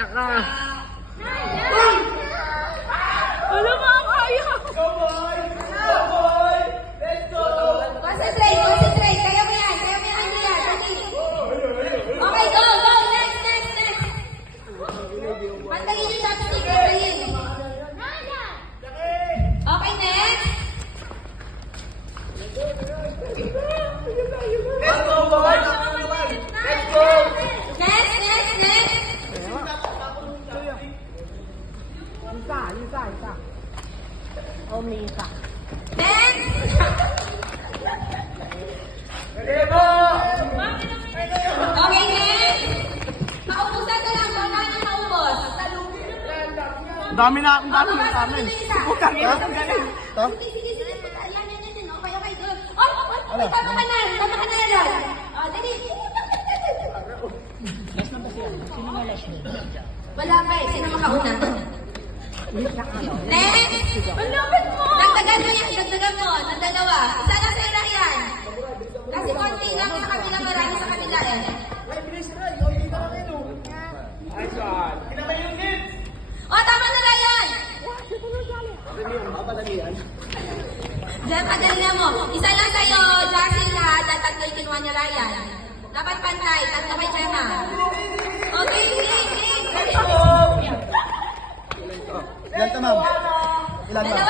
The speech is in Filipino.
Bahala ka. Wala nga kaya. Go boy! Go boy! Let's go! Concentrate, concentrate. Kaya mo yan, Andrea. Dali. Okay, go, go. Next. Pantayin yung chopstick, pantayin. Okay, next. Let's go boy! Let's go! Next. Isa. Omisa. Next. Ready mo! Okay, next. Paubusan na lang. Baka nyo maubos. Ang dami na sa amin. Putang ina, ang galing. Sige. Yan. Okay, go. Ay, tama ka na yan. Dali. Last na ba siya? Sino nga last na? Wala pa eh. Sino makauna? Next. Ang lapit mo! Dagdagan mo. Ng dalawa. Isa lang sa'yo lang yan. Kasi konti lang sa kanila, marami sa kanila eh. Nice one! Kinamay yung kids! Tama na Ryan! Diyan, padalihan mo. Isa lang sa'yo, Jackson lahat, at tatlo yung kinuha niya Ryan. Dapat pantay, tatlo kay Gemma. Okay, Nick. Ilan to, ma'am? Ilan, ma'am?